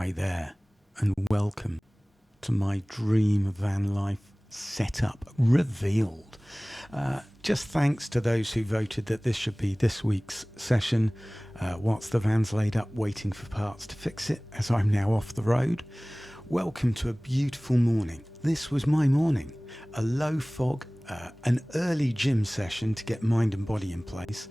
Hi there, and welcome to my dream van life setup revealed. Just thanks to those who voted that this should be this week's session, whilst the van's laid up waiting for parts to fix it, as I'm now off the road. Welcome to a beautiful morning. This was my morning. A low fog, an early gym session to get mind and body in place.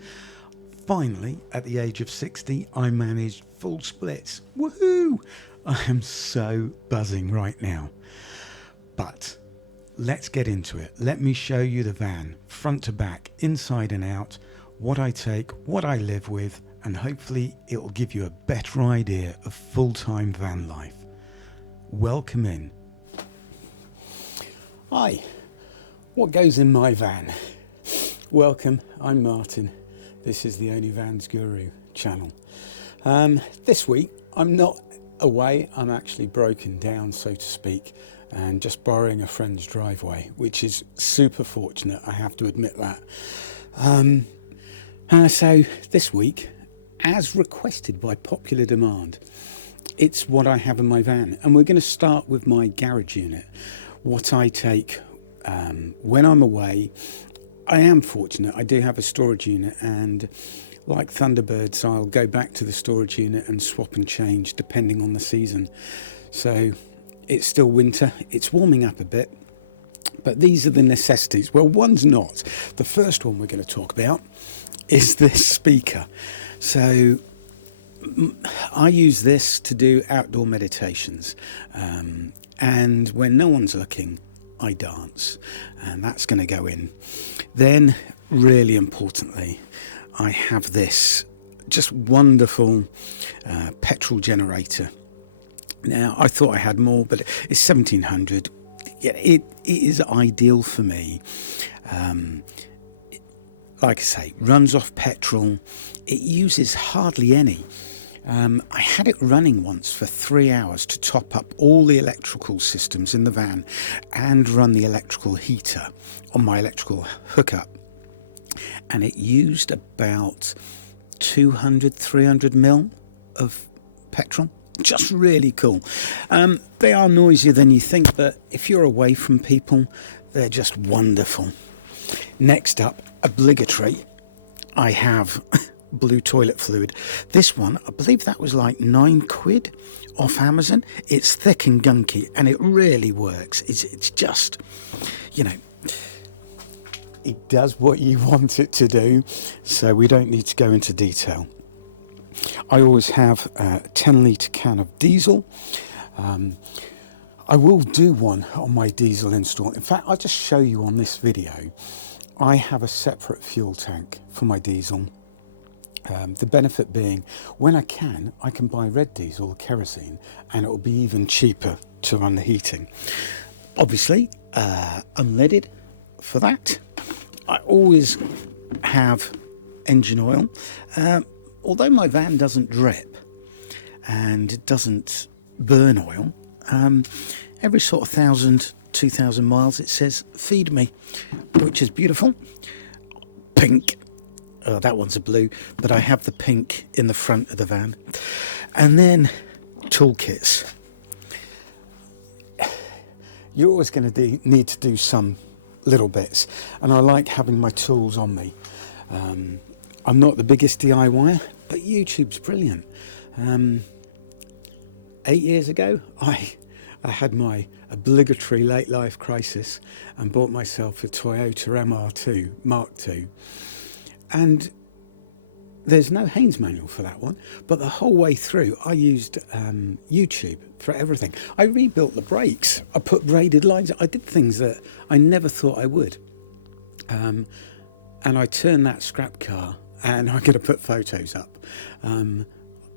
Finally, at the age of 60, I managed full splits. Woohoo! I am so buzzing right now. But let's get into it. Let me show you the van, front to back, inside and out, what I take, what I live with, and hopefully it will give you a better idea of full-time van life. Welcome in. Hi, what goes in my van? Welcome, I'm Martin. This is the Only Vans Guru channel. This week, I'm not away. I'm actually broken down, so to speak, and just borrowing a friend's driveway, which is super fortunate, I have to admit that. So this week, as requested by popular demand, it's what I have in my van. And we're going to start with my garage unit. What I take when I'm away. I am fortunate, I do have a storage unit, and like Thunderbirds, I'll go back to the storage unit and swap and change depending on the season. So it's still winter, it's warming up a bit, but these are the necessities. Well, one's not. The first one we're going to talk about is this speaker. So I use this to do outdoor meditations, and when no one's looking, I dance, and that's going to go in. Then, really importantly, I have this just wonderful petrol generator. Now, I thought I had more, but it's 1700. Yeah, it is ideal for me. Like I say, runs off petrol. It uses hardly any. I had it running once for 3 hours to top up all the electrical systems in the van and run the electrical heater on my electrical hookup. And it used about 300 mil of petrol. Just really cool. They are noisier than you think, but if you're away from people, they're just wonderful. Next up, obligatory, I have blue toilet fluid. This one, I believe that was like £9 off Amazon. It's thick and gunky, and it really works. It's just, you know, it does what you want it to do, so we don't need to go into detail. I always have a 10-litre can of diesel. I will do one on my diesel install. In fact, I'll just show you on this video. I have a separate fuel tank for my diesel. The benefit being, when I can buy red diesel or kerosene, and it will be even cheaper to run the heating. Obviously, unleaded for that. I always have engine oil. Although my van doesn't drip and it doesn't burn oil, every sort of 1,000, 2,000 miles it says, feed me, which is beautiful. Pink. Oh, that one's a blue, but I have the pink in the front of the van. And then toolkits. You're always going to need to do some little bits, and I like having my tools on me. I'm not the biggest DIYer, but YouTube's brilliant. 8 years ago, I had my obligatory late life crisis and bought myself a Toyota MR2 Mark II. And there's no Haynes manual for that one, but the whole way through I used YouTube for everything. I rebuilt the brakes, I put braided lines, I did things that I never thought I would. And I turned that scrap car, and I'm going to put photos up.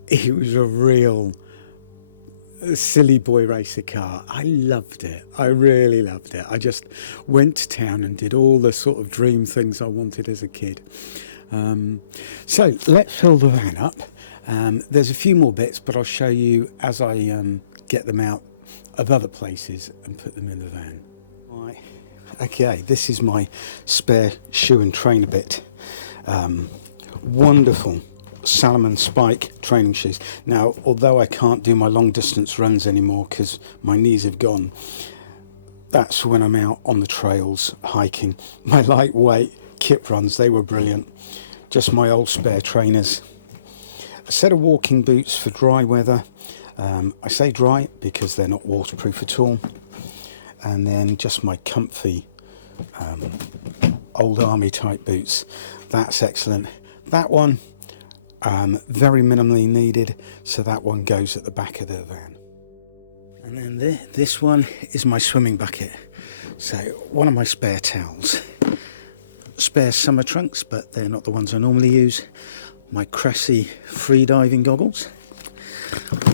It was a real silly boy racer car. I loved it. I really loved it. I just went to town and did all the sort of dream things I wanted as a kid. So let's fill the van up. There's a few more bits, but I'll show you as I get them out of other places and put them in the van. Right. Okay, this is my spare shoe and trainer bit. Wonderful Salomon Spike training shoes. Now, although I can't do my long distance runs anymore because my knees have gone, that's when I'm out on the trails hiking. My lightweight kit runs, they were brilliant. Just my old spare trainers. A set of walking boots for dry weather. I say dry because they're not waterproof at all. And then just my comfy old army type boots. That's excellent. That one, very minimally needed, so that one goes at the back of the van. And then this one is my swimming bucket. So one of my spare towels. Spare summer trunks, but they're not the ones I normally use. My Cressy free diving goggles.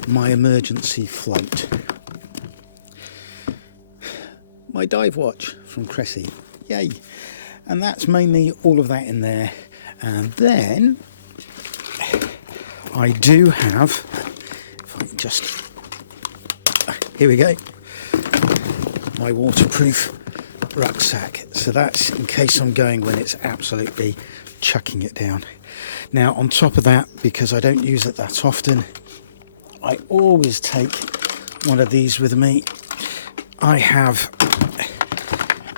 My emergency float. My dive watch from Cressy. Yay! And that's mainly all of that in there. And then I do have, if I can just, here we go, my waterproof rucksack. So that's in case I'm going when it's absolutely chucking it down. Now on top of that, because I don't use it that often, I always take one of these with me. I have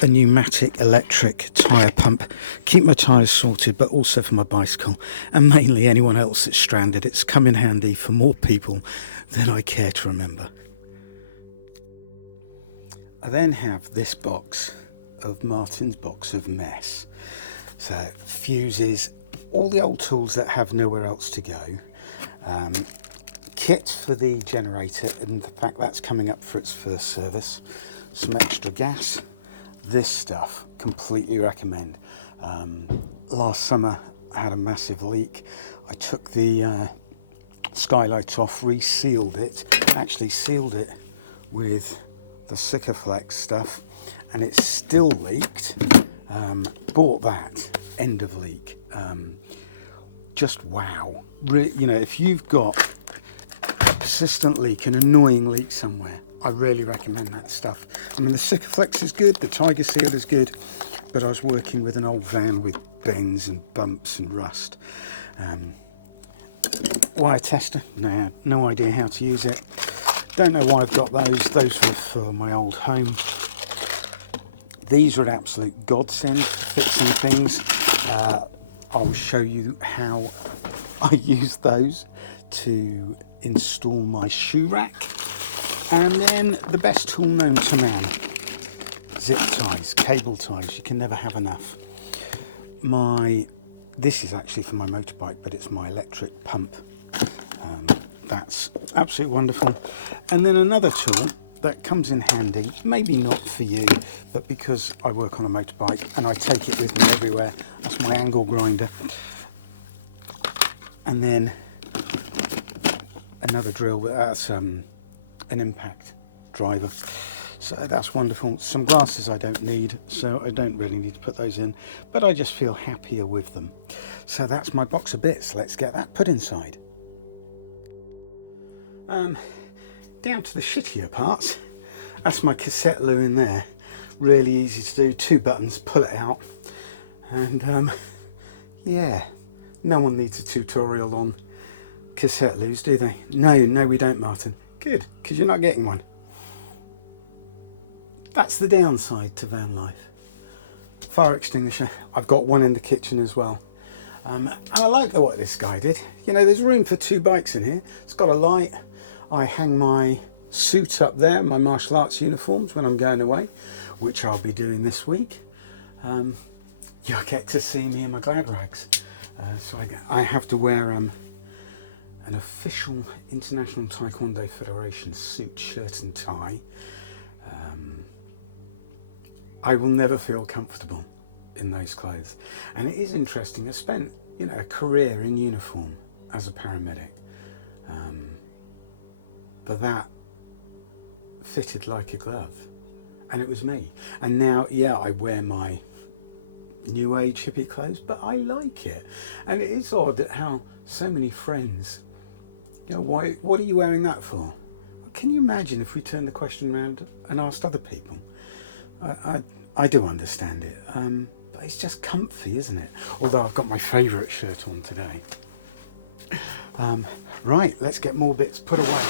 a pneumatic electric tyre pump. Keep my tyres sorted, but also for my bicycle and mainly anyone else that's stranded. It's come in handy for more people than I care to remember. I then have this box of Martin's box of mess. So fuses, all the old tools that have nowhere else to go. Kit for the generator, and the fact that's coming up for its first service. Some extra gas. This stuff, completely recommend. Last summer I had a massive leak. I took the skylight off, resealed it, actually sealed it with the Sikaflex stuff, and it still leaked. Bought that, end of leak. Just wow. You know, if you've got a persistent leak, an annoying leak somewhere, I really recommend that stuff. I mean, the Sikaflex is good, the Tiger Seal is good, but I was working with an old van with bends and bumps and rust. Wire tester, no idea how to use it. Don't know why I've got those. Those were for my old home. These are an absolute godsend for fixing things. I'll show you how I use those to install my shoe rack. And then the best tool known to man, zip ties, cable ties. You can never have enough. This is actually for my motorbike, but it's my electric pump. That's absolutely wonderful. And then another tool that comes in handy, maybe not for you, but because I work on a motorbike and I take it with me everywhere, that's my angle grinder. And then another drill, that's an impact driver. So that's wonderful. Some glasses I don't need, so I don't really need to put those in, but I just feel happier with them. So that's my box of bits. Let's get that put inside. Down to the shittier parts. That's my cassette loo in there. Really easy to do. 2 buttons, pull it out. And yeah, no one needs a tutorial on cassette loos, do they? No, we don't, Martin. Good, because you're not getting one. That's the downside to van life. Fire extinguisher. I've got one in the kitchen as well. And I like what this guy did. You know, there's room for 2 bikes in here. It's got a light. I hang my suit up there, my martial arts uniforms, when I'm going away, which I'll be doing this week. You'll get to see me in my glad rags. So I have to wear an official International Taekwondo Federation suit, shirt and tie. I will never feel comfortable in those clothes. And it is interesting, I spent, you know, a career in uniform as a paramedic. But that fitted like a glove, and it was me. And now, yeah, I wear my new age hippie clothes, but I like it. And it is odd how so many friends, you know, what are you wearing that for? Can you imagine if we turned the question around and asked other people? I do understand it, but it's just comfy, isn't it? Although I've got my favourite shirt on today. Right, let's get more bits put away.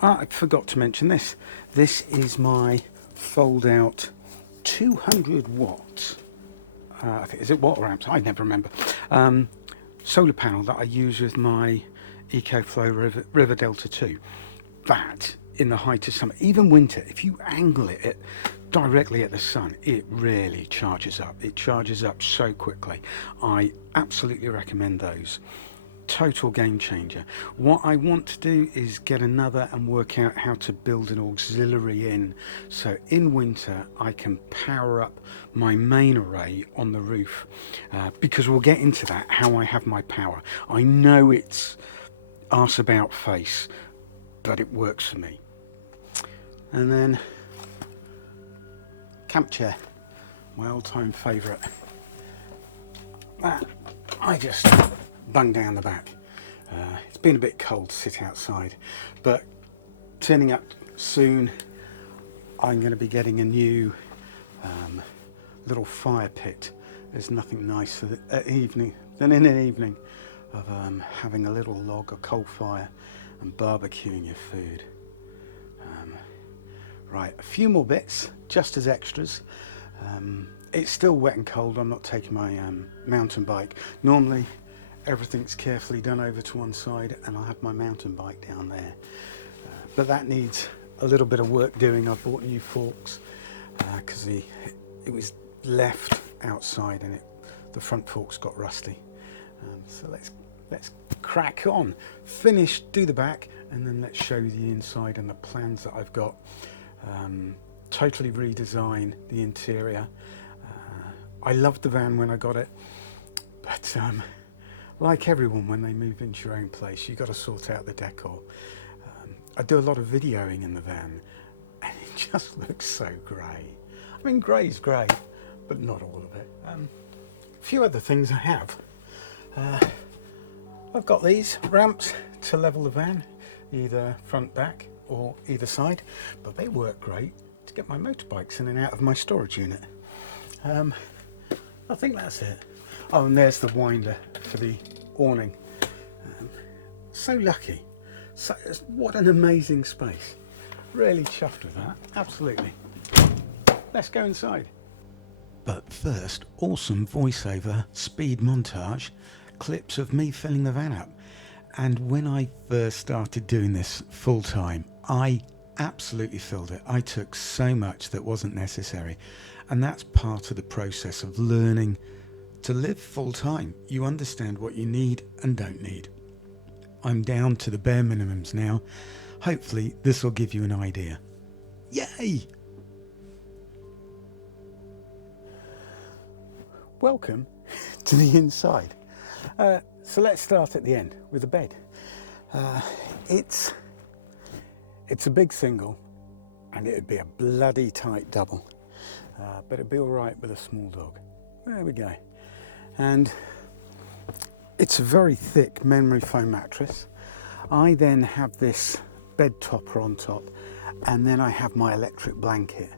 I forgot to mention this. This is my fold-out 200 watt, I think, is it watt or amps? I never remember. Solar panel that I use with my EcoFlow River Delta 2. That, in the height of summer, even winter, if you angle it directly at the sun, it really charges up. It charges up so quickly. I absolutely recommend those. Total game changer. What I want to do is get another and work out how to build an auxiliary in, so in winter I can power up my main array on the roof, because we'll get into that, how I have my power. I know it's arse about face, but it works for me. And then camp chair, my old-time favourite. That I just bung down the back. It's been a bit cold to sit outside, but turning up soon, I'm going to be getting a new little fire pit. There's nothing nicer than in an evening of having a little log, a coal fire, and barbecuing your food. Right, a few more bits, just as extras. It's still wet and cold. I'm not taking my mountain bike. Normally, everything's carefully done over to one side, and I'll have my mountain bike down there. But that needs a little bit of work doing. I bought new forks because it was left outside, and the front forks got rusty. So let's crack on. Finish, do the back, and then let's show you the inside and the plans that I've got. Totally redesign the interior. I loved the van when I got it, but like everyone, when they move into your own place, you've got to sort out the decor. I do a lot of videoing in the van, and it just looks so grey. I mean, grey's grey, but not all of it. A few other things I have. I've got these ramps to level the van, either front, back, or either side, but they work great to get my motorbikes in and out of my storage unit. I think that's it. Oh, and there's the winder for the awning. So lucky. So, what an amazing space. Really chuffed with that. Absolutely. Let's go inside. But first, awesome voiceover speed montage, clips of me filling the van up. And when I first started doing this full time, I absolutely filled it. I took so much that wasn't necessary. And that's part of the process of learning to live full time. You understand what you need and don't need. I'm down to the bare minimums now. Hopefully this will give you an idea. Yay! Welcome to the inside. So let's start at the end with the bed. It's a big single, and it'd be a bloody tight double, but it'd be all right with a small dog. There we go. And it's a very thick memory foam mattress. I then have this bed topper on top, and then I have my electric blanket.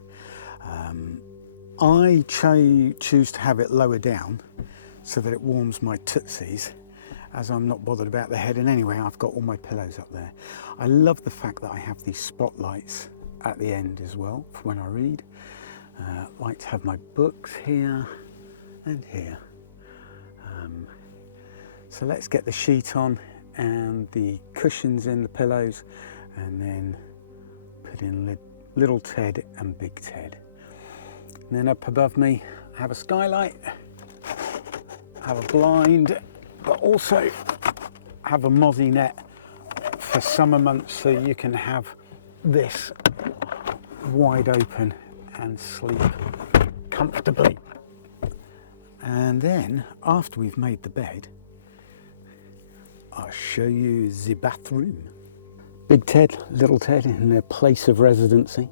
I choose to have it lower down so that it warms my tootsies, as I'm not bothered about the head, and anyway I've got all my pillows up there. I love the fact that I have these spotlights at the end as well for when I read. I like to have my books here and here. So let's get the sheet on and the cushions in, the pillows, and then put in little Ted and big Ted. And then up above me I have a skylight, have a blind, but also have a mozzie net for summer months, so you can have this wide open and sleep comfortably. And then after we've made the bed, I'll show you the bathroom. Big Ted, little Ted in their place of residency.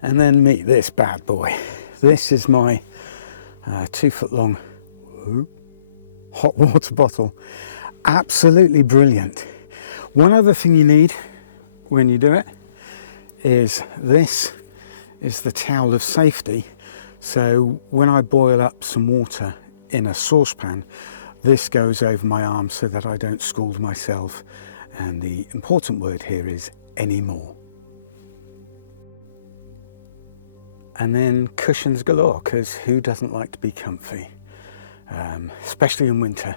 And then meet this bad boy. This is my 2 foot long hot water bottle. Absolutely brilliant. One other thing you need when you do it is this is the towel of safety. So when I boil up some water in a saucepan, This goes over my arm so that I don't scald myself. And the important word here is anymore. And then cushions galore, because who doesn't like to be comfy? Especially in winter.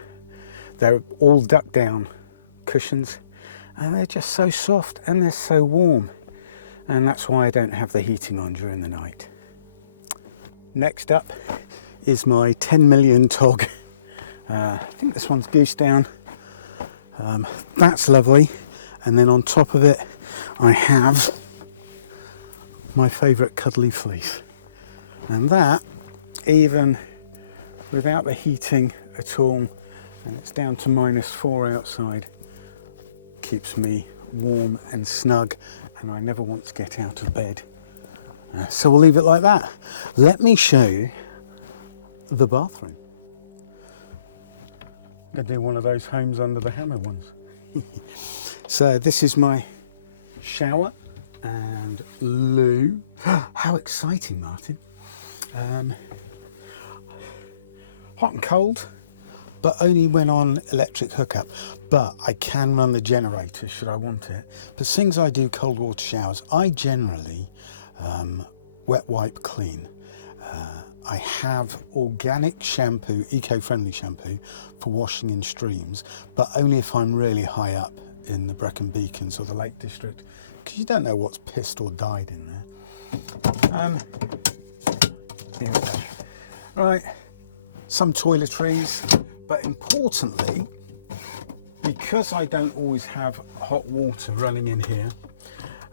They're all duck down cushions, and they're just so soft and they're so warm. And that's why I don't have the heating on during the night. Next up is my 10 million tog. I think this one's goose down. That's lovely. And then on top of it, I have my favourite cuddly fleece. And that, even without the heating at all, and it's down to -4 outside, keeps me warm and snug, and I never want to get out of bed. So we'll leave it like that. Let me show you the bathroom. I'm going to do one of those homes under the hammer ones. So this is my shower and loo. How exciting, Martin. Hot and cold, but only when on electric hookup. But I can run the generator should I want it. But since I do cold water showers, I generally wet wipe clean. I have organic shampoo, eco-friendly shampoo for washing in streams, but only if I'm really high up in the Brecon Beacons or the Lake District, because you don't know what's pissed or died in there. Here we go. Right, some toiletries, but importantly, because I don't always have hot water running in here,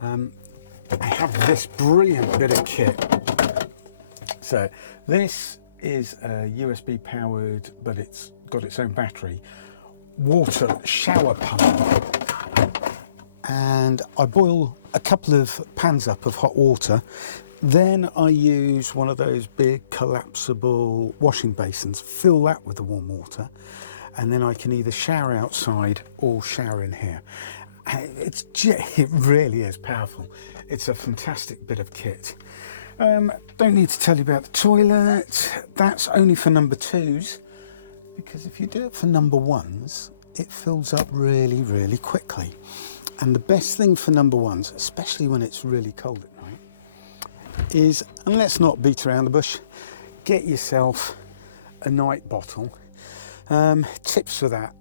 I have this brilliant bit of kit. So this is a USB powered, but it's got its own battery, water shower pump. And I boil a couple of pans up of hot water. Then I use one of those big collapsible washing basins, fill that with the warm water, and then I can either shower outside or shower in here. It really is powerful. It's a fantastic bit of kit. Don't need to tell you about the toilet. That's only for number 2s, because if you do it for number 1s, it fills up really, really quickly. And the best thing for number 1s, especially when it's really cold at night, is, and let's not beat around the bush, get yourself a night bottle. Tips for that: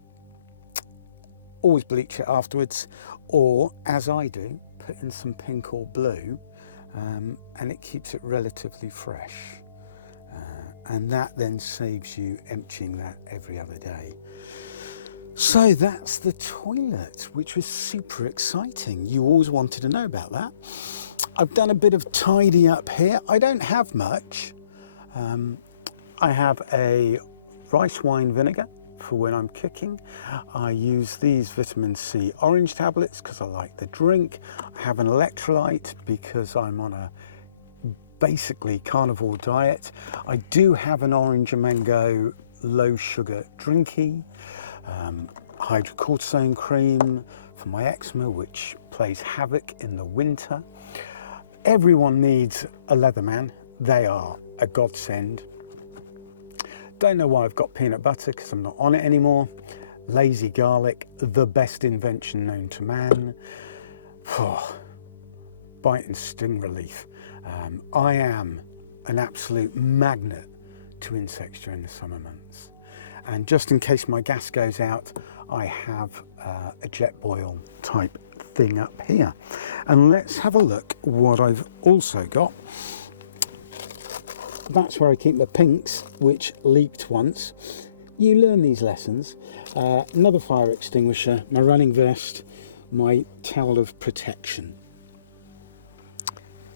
always bleach it afterwards, or as I do, put in some pink or blue, and it keeps it relatively fresh. And that then saves you emptying that every other day. So that's the toilet, which was super exciting. You always wanted to know about that. I've done a bit of tidy up here. I don't have much. I have a rice wine vinegar for when I'm cooking. I use these vitamin C orange tablets because I like the drink. I have an electrolyte because I'm on a basically carnivore diet. I do have an orange and mango low sugar drinky. Hydrocortisone cream for my eczema, which plays havoc in the winter. Everyone needs a Leatherman. They are a godsend. Don't know why I've got peanut butter, because I'm not on it anymore. Lazy garlic, the best invention known to man. Bite and sting relief. I am an absolute magnet to insects during the summer months. And just in case my gas goes out, I have a jet boil type thing up here. And let's have a look what I've also got. That's where I keep the pinks, which leaked once. You learn these lessons. Another fire extinguisher, my running vest, my towel of protection.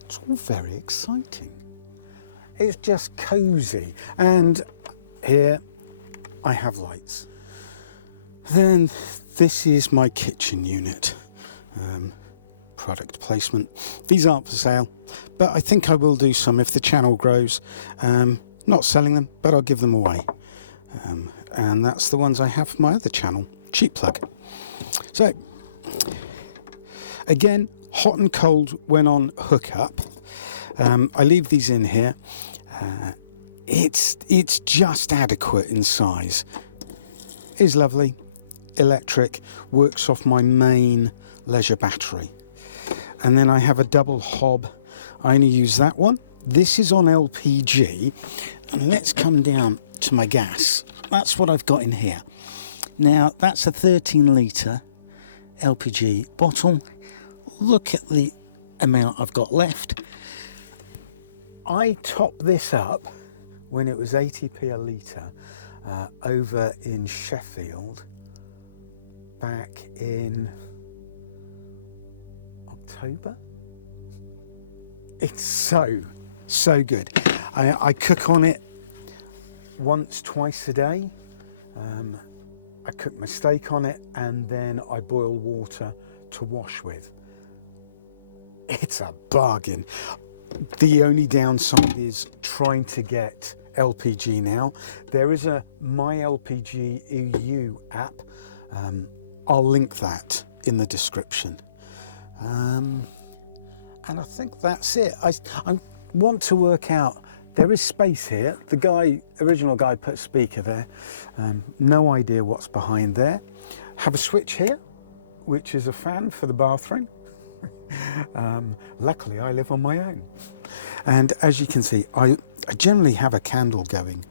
It's all very exciting. It's just cozy. And here I have lights. Then this is my kitchen unit. Product placement. These aren't for sale, but I think I will do some if the channel grows. Not selling them, but I'll give them away. And that's the ones I have for my other channel, Cheap Plug. So, again, hot and cold when on hookup. I leave these in here. It's just adequate in size. is lovely, electric, works off my main leisure battery. And then I have a double hob. I only use that one. This is on LPG. And let's come down to my gas. That's what I've got in here. Now, that's a 13 litre LPG bottle. Look at the amount I've got left. I topped this up when it was 80p a litre over in Sheffield back in October. It's so good. I cook on it once, twice a day. I cook my steak on it, and then I boil water to wash with. It's a bargain. The only downside is trying to get LPG now. There is a My LPG EU app. I'll link that in the description. And I think that's it. I want to work out, there is space here. The original guy put a speaker there. No idea what's behind there. Have a switch here, which is a fan for the bathroom. Luckily I live on my own. And as you can see, I generally have a candle going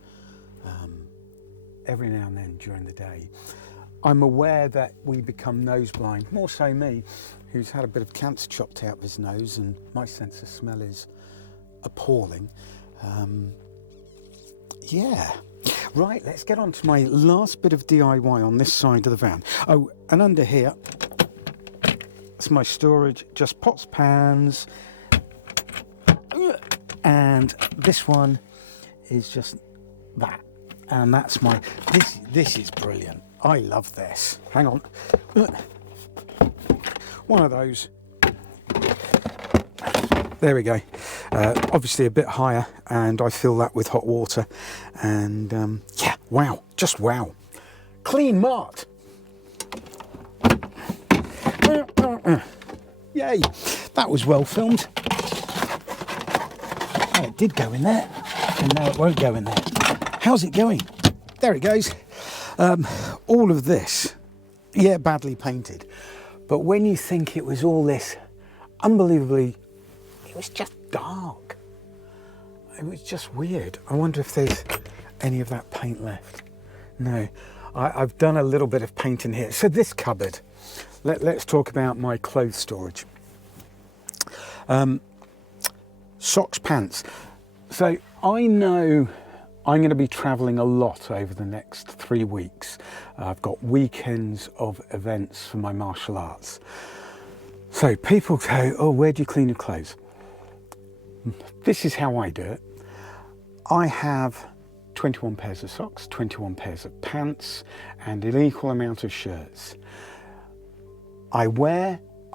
every now and then during the day. I'm aware that we become nose blind, more so me, who's had a bit of cancer chopped out of his nose, and my sense of smell is appalling. Yeah. Right, let's get on to my last bit of DIY on this side of the van. Oh, and under here, it's my storage, just pots, pans, and this one is just that. And that's my, this is brilliant. I love this. Hang on. One of those. There we go. Obviously a bit higher, and I fill that with hot water. And yeah, wow, just wow. Clean marked. Yay, that was well filmed. Oh, it did go in there, and now it won't go in there. How's it going? There it goes. All of this, yeah, badly painted. But when you think it was all this, unbelievably, it was just dark. It was just weird. I wonder if there's any of that paint left. No, I've done a little bit of paint in here. So this cupboard, let's talk about my clothes storage. Socks, pants. So I know I'm going to be traveling a lot over the next 3 weeks. I've got weekends of events for my martial arts. So people go, oh, where do you clean your clothes? This is how I do it. I have 21 pairs of socks, 21 pairs of pants, and an equal amount of shirts. I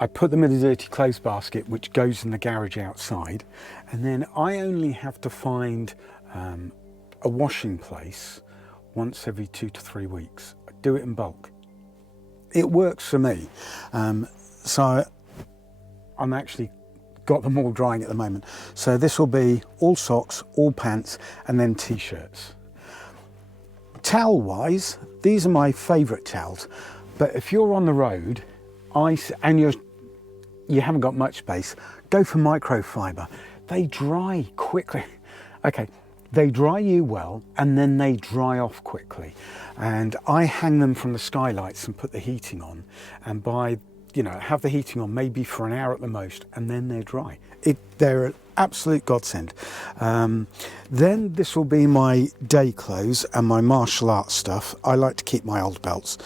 put them in a dirty clothes basket, which goes in the garage outside, and then I only have to find a washing place once every 2 to 3 weeks. I do it in bulk. It works for me. So I'm actually got them all drying at the moment. So this will be all socks, all pants, and then t-shirts. Towel wise, these are my favorite towels, but if you're on the road and you haven't got much space, go for microfiber. They dry quickly. Okay, they dry you well, and then they dry off quickly. And I hang them from the skylights and put the heating on, and have the heating on maybe for an hour at the most, and then they're dry. They're an absolute godsend. Then this will be my day clothes and my martial arts stuff. I like to keep my old belts.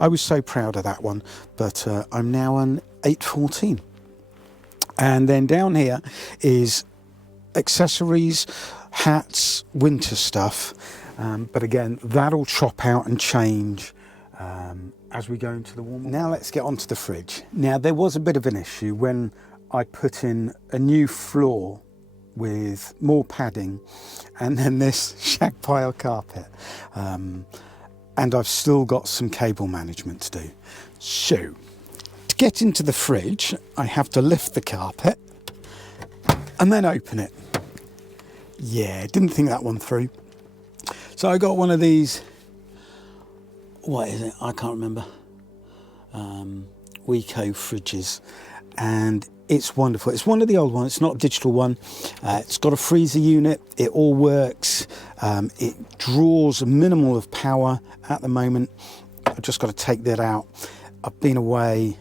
I was so proud of that one, but I'm now on 814. And then down here is accessories, hats, winter stuff. But again, that'll chop out and change as we go into the warm. Now let's get onto the fridge. Now there was a bit of an issue when I put in a new floor with more padding and then this shag pile carpet. And I've still got some cable management to do. So, to get into the fridge, I have to lift the carpet and then open it. Yeah, didn't think that one through. So I got one of these what is it? I can't remember. Weco fridges, and it's wonderful. It's one of the old ones. It's not a digital one. It's got a freezer unit. It all works. It draws a minimal of power at the moment. I've just got to take that out. I've been away,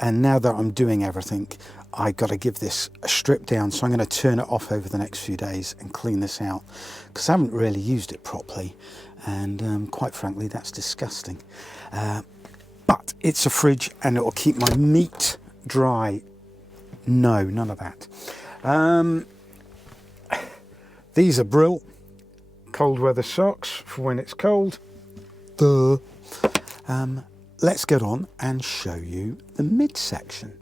and now that I'm doing everything, I've got to give this a strip down. So I'm going to turn it off over the next few days and clean this out, because I haven't really used it properly, and quite frankly, that's disgusting. But it's a fridge, and it will keep my meat dry. No, none of that. These are Brill cold weather socks for when it's cold. Duh. Let's get on and show you the midsection.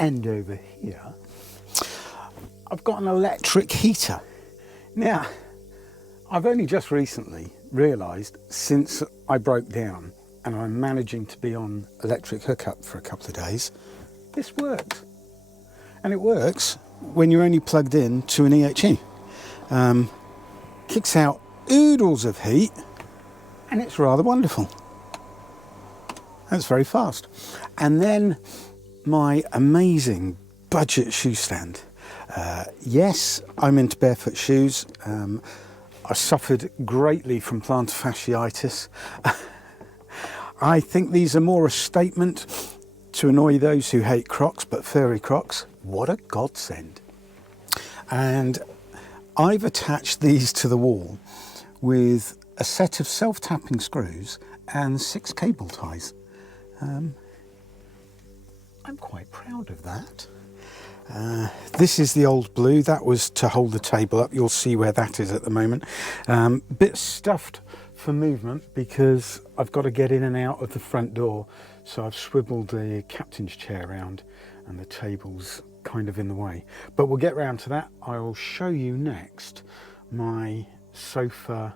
And over here, I've got an electric heater. Now, I've only just recently realised, since I broke down and I'm managing to be on electric hookup for a couple of days, this works. And it works when you're only plugged in to an EHE. Kicks out oodles of heat, and it's rather wonderful. That's very fast. And then my amazing budget shoe stand. Yes, I'm into barefoot shoes. I suffered greatly from plantar fasciitis. I think these are more a statement to annoy those who hate Crocs, but furry Crocs, what a godsend. And I've attached these to the wall with a set of self-tapping screws and 6 cable ties. I'm quite proud of that. This is the old blue. That was to hold the table up. You'll see where that is at the moment. Bit stuffed for movement because I've got to get in and out of the front door. So I've swiveled the captain's chair around and the table's kind of in the way. But we'll get round to that. I'll show you next my sofa,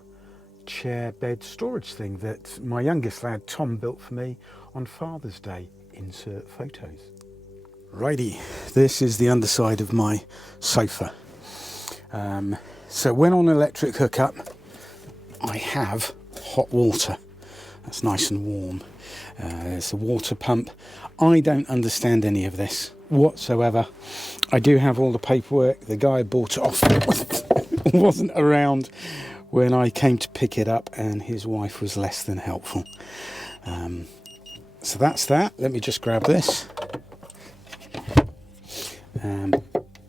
chair, bed storage thing that my youngest lad Tom built for me on Father's Day. Insert photos. Righty, this is the underside of my sofa. So when on electric hookup, I have hot water. That's nice and warm. There's a water pump. I don't understand any of this whatsoever. I do have all the paperwork. The guy bought it off wasn't around when I came to pick it up, and his wife was less than helpful. So that's that. Let me just grab this and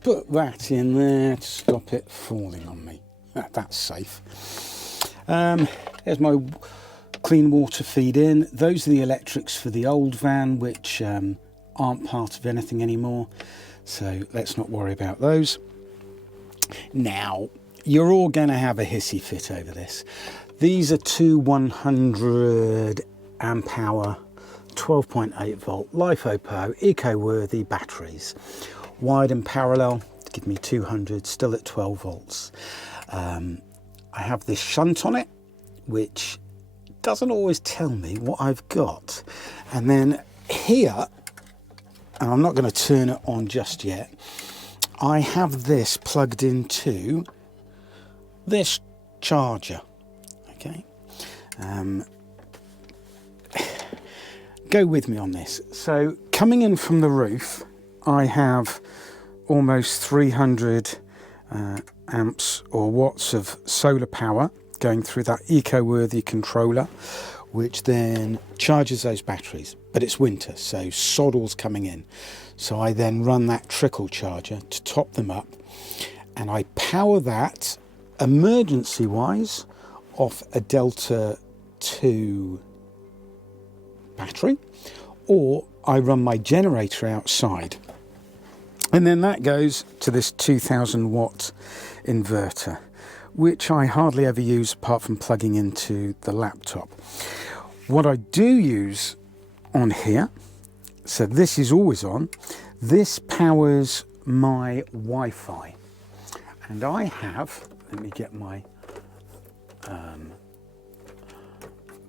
put that in there to stop it falling on me. That's safe. There's my clean water feed in. Those are the electrics for the old van, which aren't part of anything anymore. So let's not worry about those. Now, you're all going to have a hissy fit over this. These are two 100 amp hour 12.8 volt LiFePO eco-worthy batteries, wired in parallel to give me 200, still at 12 volts. I have this shunt on it, which doesn't always tell me what I've got. And then here, and I'm not going to turn it on just yet, I have this plugged into this charger. Okay. Go with me on this. So coming in from the roof, I have almost 300 amps or watts of solar power going through that eco-worthy controller, which then charges those batteries. But it's winter, so sod all's coming in. So I then run that trickle charger to top them up, and I power that emergency wise off a Delta 2 battery, or I run my generator outside, and then that goes to this 2000 watt inverter, which I hardly ever use apart from plugging into the laptop. What I do use on here, so this is always on, this powers my Wi-Fi, and I have, let me get my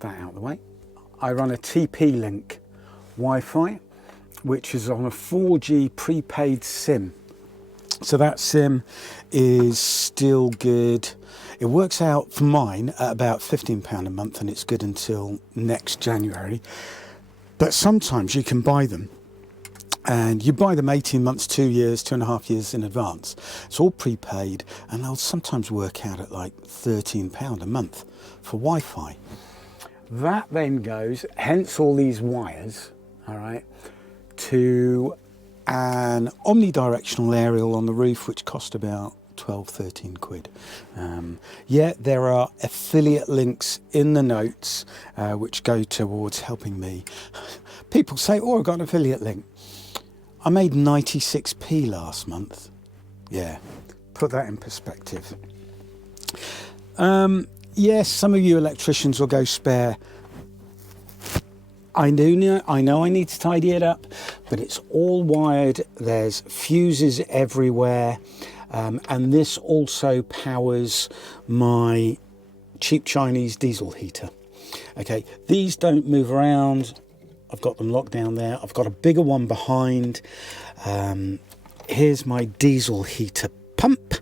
that out of the way. I run a TP-Link Wi-Fi, which is on a 4G prepaid SIM. So that SIM is still good. It works out for mine at about £15 a month, and it's good until next January. But sometimes you can buy them, and you buy them 18 months, 2 years, 2.5 years in advance. It's all prepaid, and they'll sometimes work out at like £13 a month for Wi-Fi. That then goes, hence all these wires, all right, to an omnidirectional aerial on the roof, which cost about 12-13 quid. Yeah, there are affiliate links in the notes which go towards helping me. People say, oh, I've got an affiliate link. I made 96p last month. Yeah, put that in perspective. Yes, some of you electricians will go spare. I know I need to tidy it up, but it's all wired. There's fuses everywhere. And this also powers my cheap Chinese diesel heater. Okay, these don't move around. I've got them locked down there. I've got a bigger one behind. Here's my diesel heater pump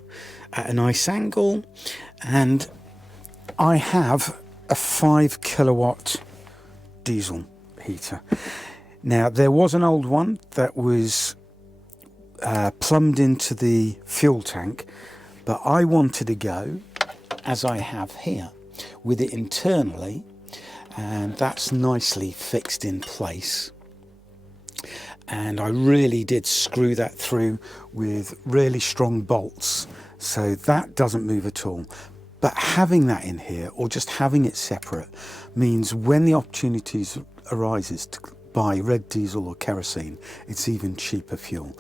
at a nice angle. And I have a 5 kilowatt diesel heater. Now, there was an old one that was plumbed into the fuel tank, but I wanted to go, as I have here, with it internally, and that's nicely fixed in place. And I really did screw that through with really strong bolts, so that doesn't move at all. But having that in here, or just having it separate, means when the opportunity arises to buy red diesel or kerosene, it's even cheaper fuel.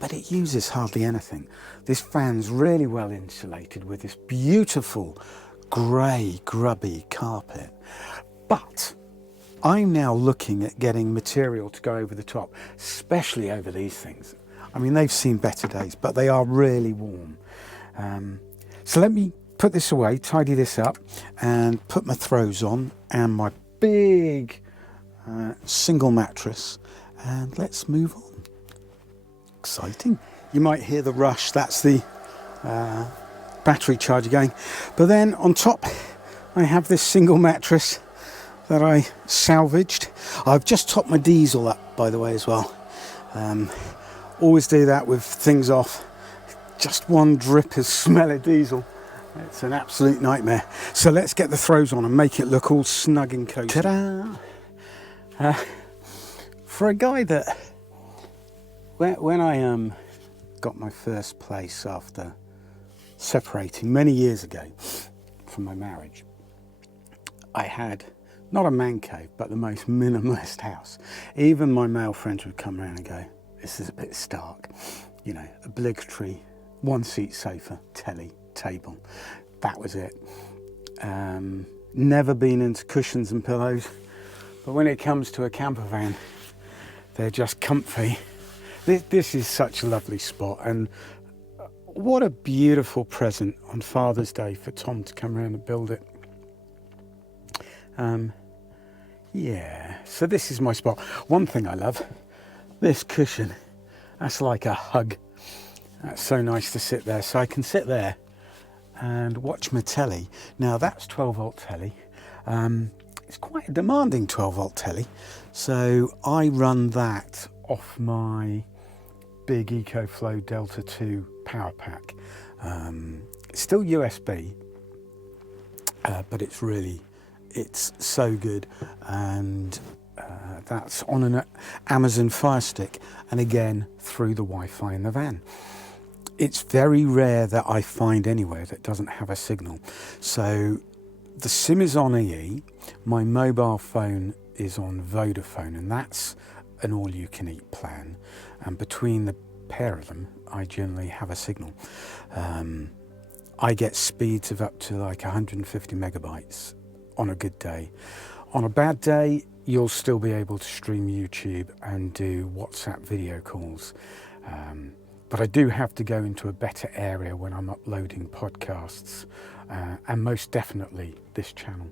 But it uses hardly anything. This fan's really well insulated with this beautiful grey, grubby carpet. But I'm now looking at getting material to go over the top, especially over these things. I mean, they've seen better days, but they are really warm. So let me put this away, tidy this up, and put my throws on and my big single mattress, and let's move on. Exciting. You might hear the rush. That's the battery charger going. But then on top, I have this single mattress that I salvaged. I've just topped my diesel up, by the way, as well. Always do that with things off. Just one drip of smell of diesel. It's an absolute nightmare. So let's get the throws on and make it look all snug and cozy. Ta-da! For a guy that, when I got my first place after separating many years ago from my marriage, I had not a man cave, but the most minimalist house. Even my male friends would come around and go, this is a bit stark. You know, obligatory 1-seat sofa, telly, table. That was it. Never been into cushions and pillows, but when it comes to a camper van, they're just comfy. This is such a lovely spot, and what a beautiful present on Father's Day for Tom to come around and build it. Yeah, so this is my spot. One thing I love, this cushion, that's like a hug. That's so nice to sit there. So I can sit there and watch my telly. Now that's 12-volt telly. It's quite a demanding 12-volt telly. So I run that off my big EcoFlow Delta 2 power pack. It's still USB, but it's so good. And that's on an Amazon Fire Stick, and again through the Wi-Fi in the van. It's very rare that I find anywhere that doesn't have a signal. So the SIM is on EE, my mobile phone is on Vodafone, and that's an all-you-can-eat plan. And between the pair of them, I generally have a signal. I get speeds of up to like 150 megabytes on a good day. On a bad day, you'll still be able to stream YouTube and do WhatsApp video calls. But I do have to go into a better area when I'm uploading podcasts, and most definitely this channel.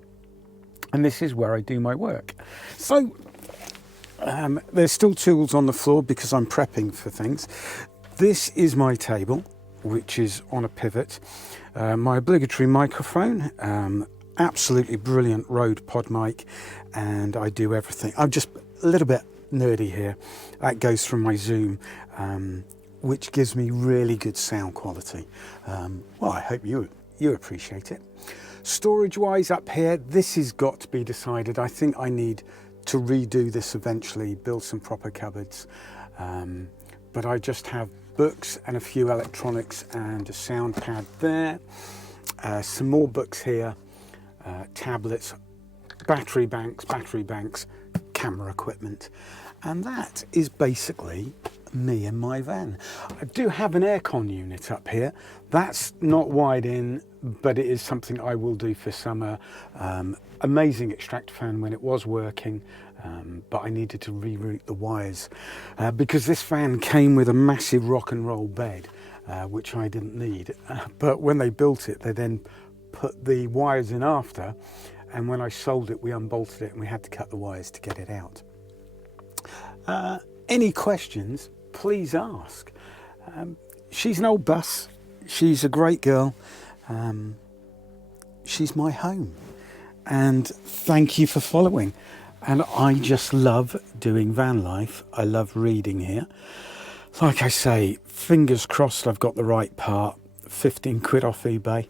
And this is where I do my work. So there's still tools on the floor because I'm prepping for things. This is my table which is on a pivot, my obligatory microphone, absolutely brilliant Rode pod mic, and I do everything. I'm just a little bit nerdy here. That goes from my Zoom, which gives me really good sound quality. Well, I hope you appreciate it. Storage wise up here, this has got to be decided. I think I need to redo this eventually, build some proper cupboards. But I just have books and a few electronics and a sound pad there. Some more books here, tablets, battery banks, camera equipment. And that is basically me and my van. I do have an aircon unit up here. That's not wired in, but it is something I will do for summer. Amazing extractor fan when it was working, but I needed to reroute the wires because this van came with a massive rock and roll bed, which I didn't need. But when they built it, they then put the wires in after, and when I sold it, we unbolted it and we had to cut the wires to get it out. Any questions, please ask. She's an old bus. She's a great girl. She's my home. And thank you for following. And I just love doing van life. I love reading here. Like I say, fingers crossed I've got the right part. 15 quid off eBay.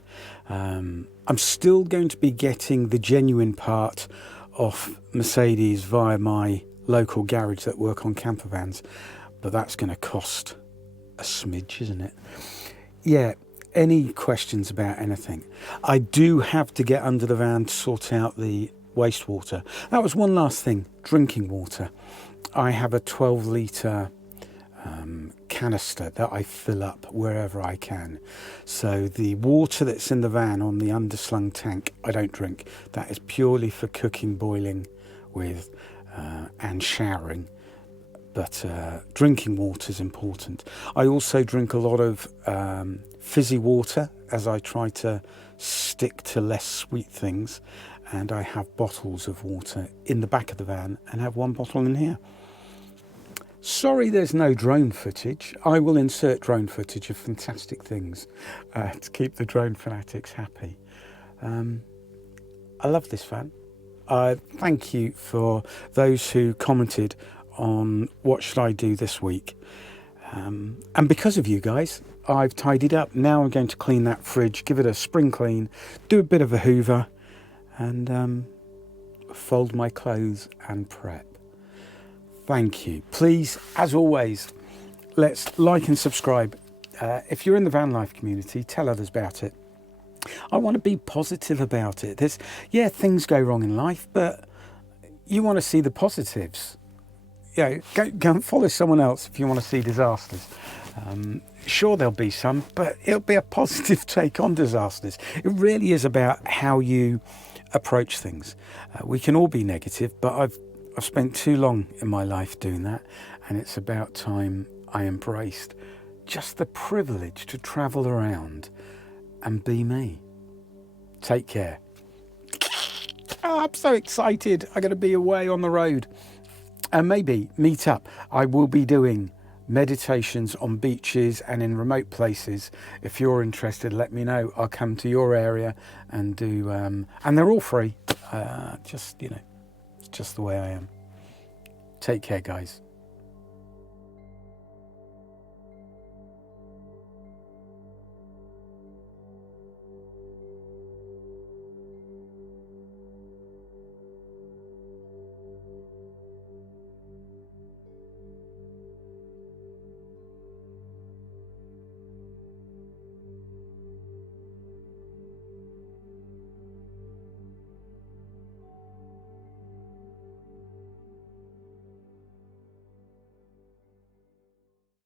I'm still going to be getting the genuine part off Mercedes via my local garage that work on camper vans, but that's going to cost a smidge, isn't it? Yeah, any questions about anything? I do have to get under the van to sort out the wastewater. That was one last thing, drinking water. I have a 12 litre canister that I fill up wherever I can. So the water that's in the van on the underslung tank, I don't drink. That is purely for cooking, boiling with and showering. But drinking water is important. I also drink a lot of fizzy water as I try to stick to less sweet things. And I have bottles of water in the back of the van and have one bottle in here. Sorry there's no drone footage. I will insert drone footage of fantastic things to keep the drone fanatics happy. I love this van. Thank you for those who commented on what should I do this week. And because of you guys, I've tidied up. Now I'm going to clean that fridge, give it a spring clean, do a bit of a hoover, and fold my clothes and prep. Thank you. Please, as always, let's like and subscribe. If you're in the van life community, tell others about it. I want to be positive about it. Things go wrong in life, but you want to see the positives. Go and follow someone else if you want to see disasters. Sure, there'll be some, but it'll be a positive take on disasters. It really is about how you approach things. We can all be negative, but I've spent too long in my life doing that, and it's about time I embraced just the privilege to travel around and be me. Take care. Oh, I'm so excited. I'm going to be away on the road and maybe meet up. I will be doing meditations on beaches and in remote places. If you're interested, let me know. I'll come to your area and do, and they're all free. It's just the way I am. Take care, guys.